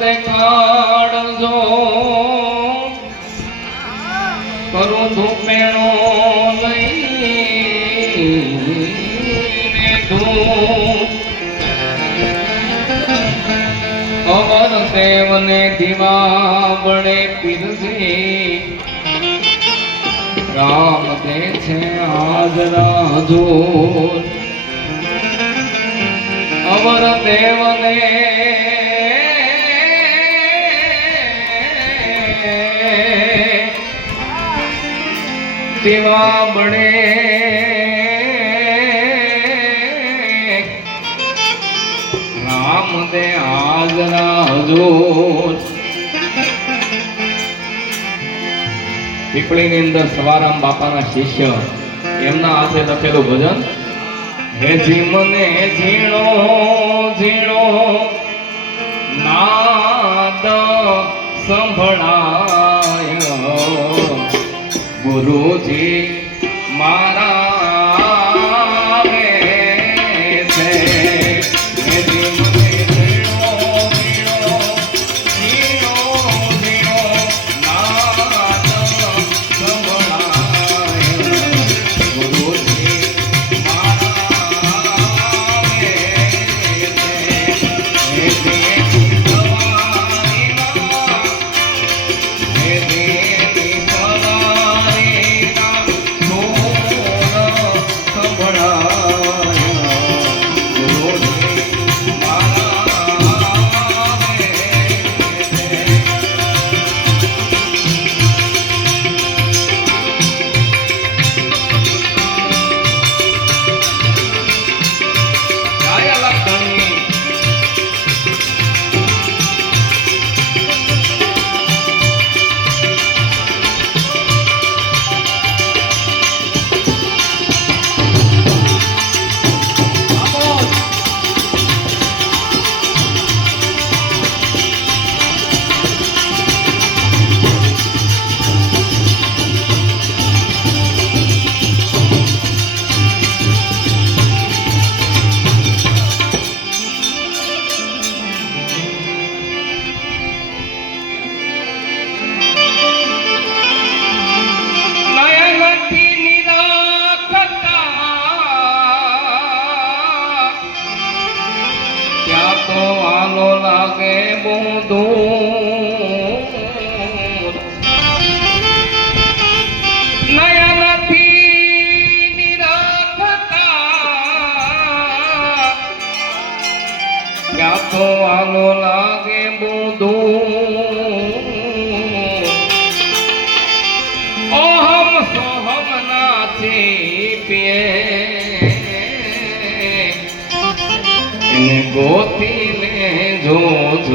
દેખાડજો કરું ધૂપેણો લઈને અમર દેવને દીવા વડે પીરસી રામ દે છે હાજરા જોર. અમર દેવને દીવા બણે રામ દે હાજરા હજૂર. પીપળીની અંદર સવારામ બાપાના શિષ્ય એમના હાથે લખેલું ભજન, હે જી મને ઝીણો ઝીણો, નાદ સંભળાય. ગુરુજી મારા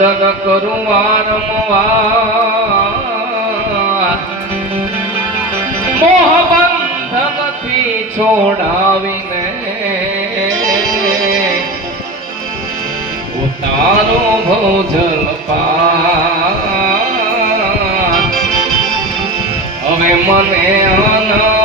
ભજન કરું વારંવાર. છોડાવીને ઉતારો ભોજલ પા હવે મને અનહદ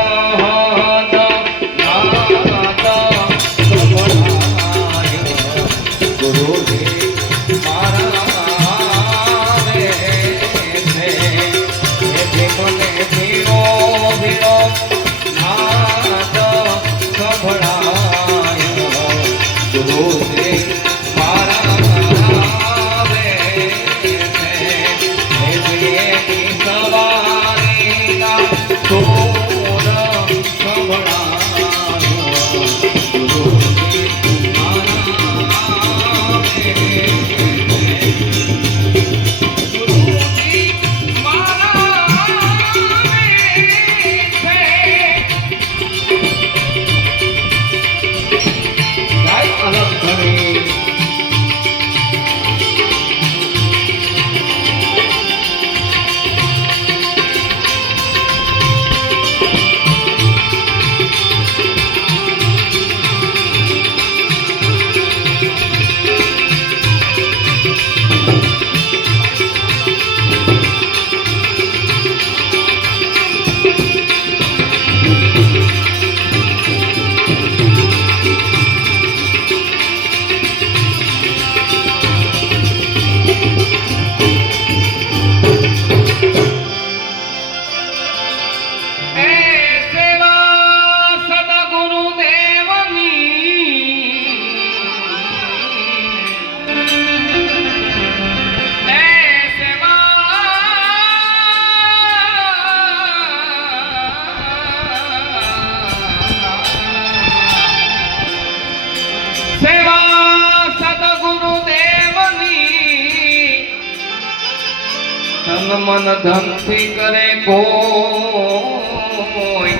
તન મન ધનથી કરે કોઈ.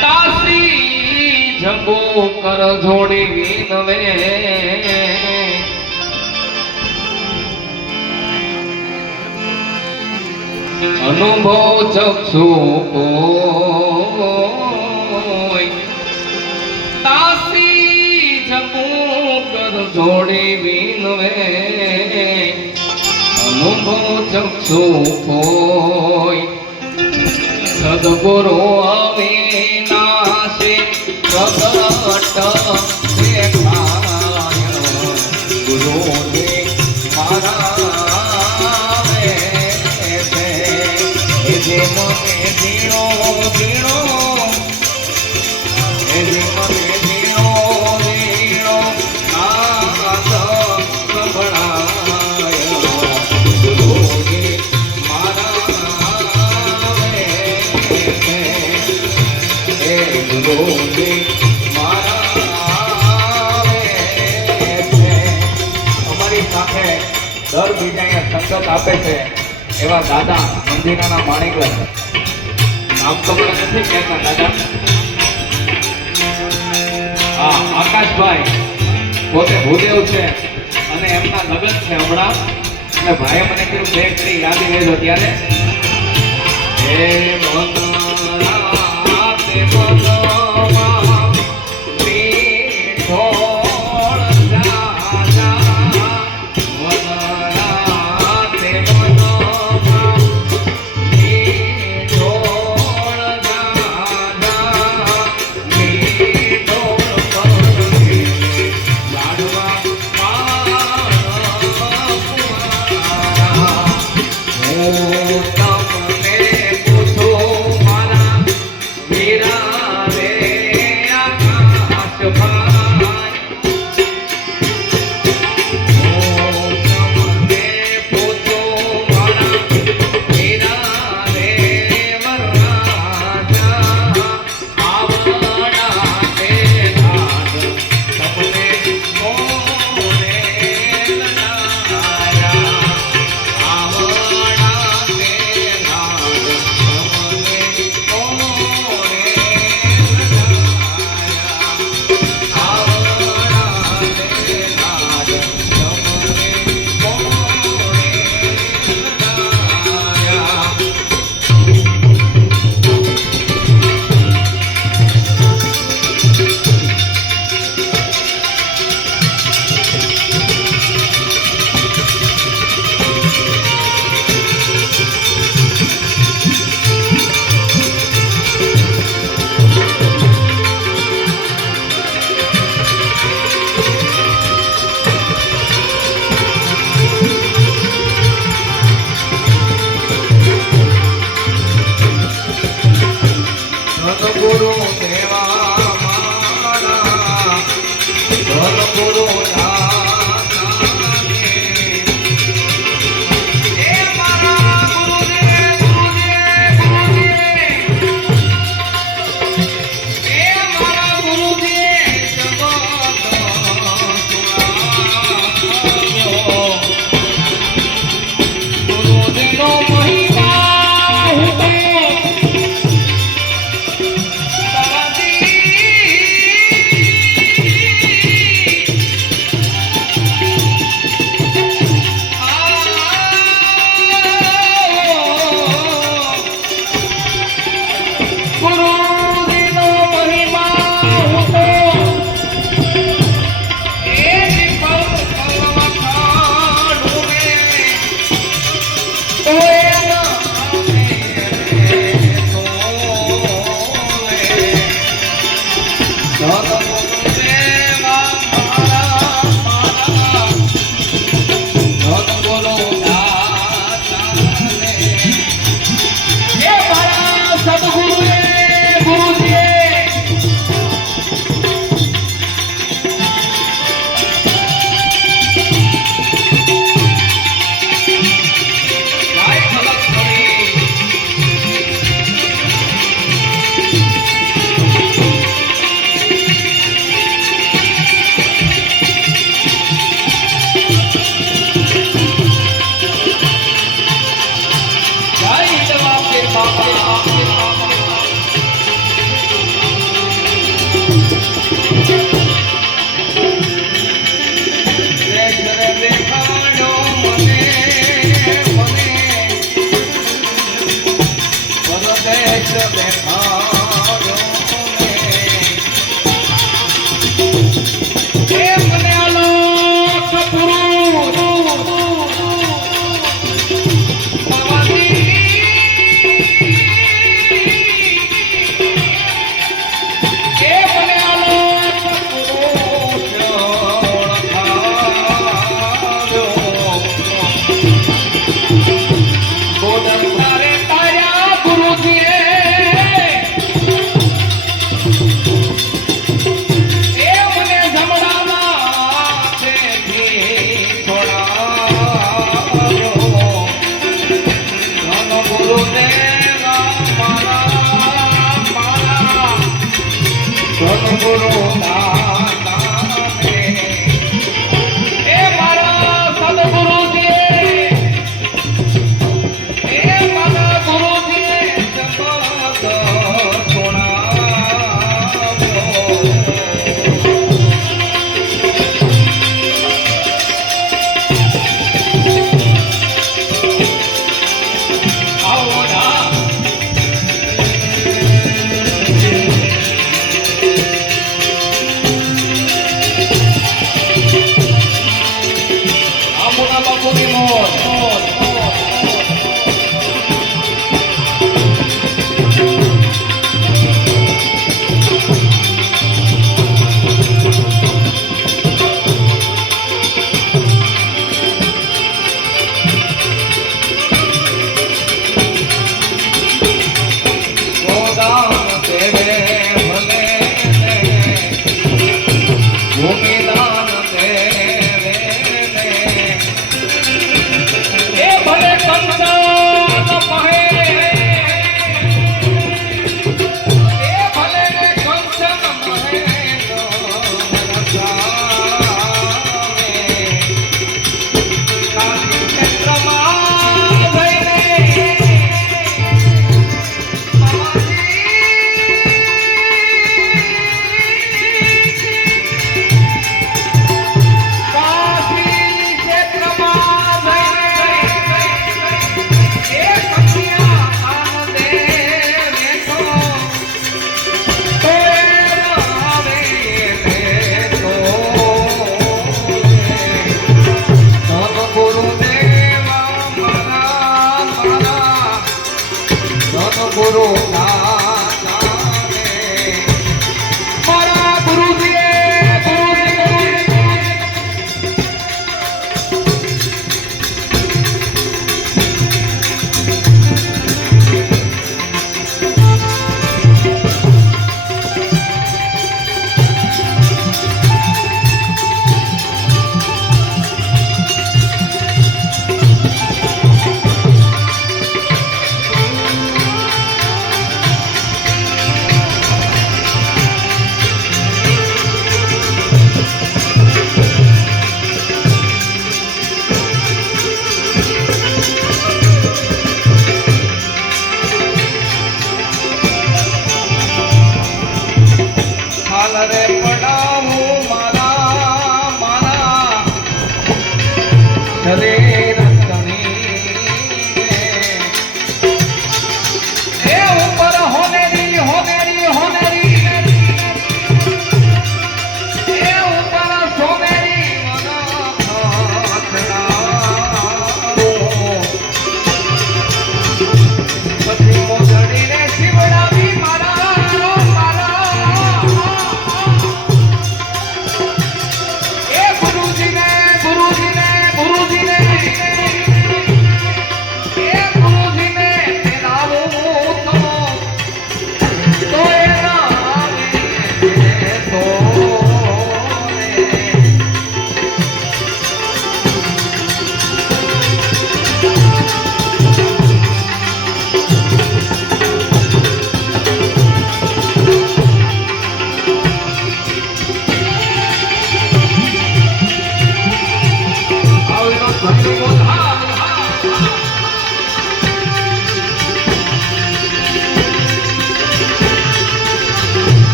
તાસી જગો કર જોડી વિનવે. અનુભવ ચક્ષુ તાસી જગો કર જોડી વિનવે. ચક્ષુ કોઈ સદગુરુ અવિનાશી પ્રગટ દેખાય. ગુરુજી મારા જે મને ઝીણો ઝીણો દર મને આકાશભાઈ પોતે ભૂદેવ છે અને એમના લગ્ન છે હમણાં. અને ભાઈએ મને કીધું, બે કરી યાદી લેજો ત્યારે. હે મનરા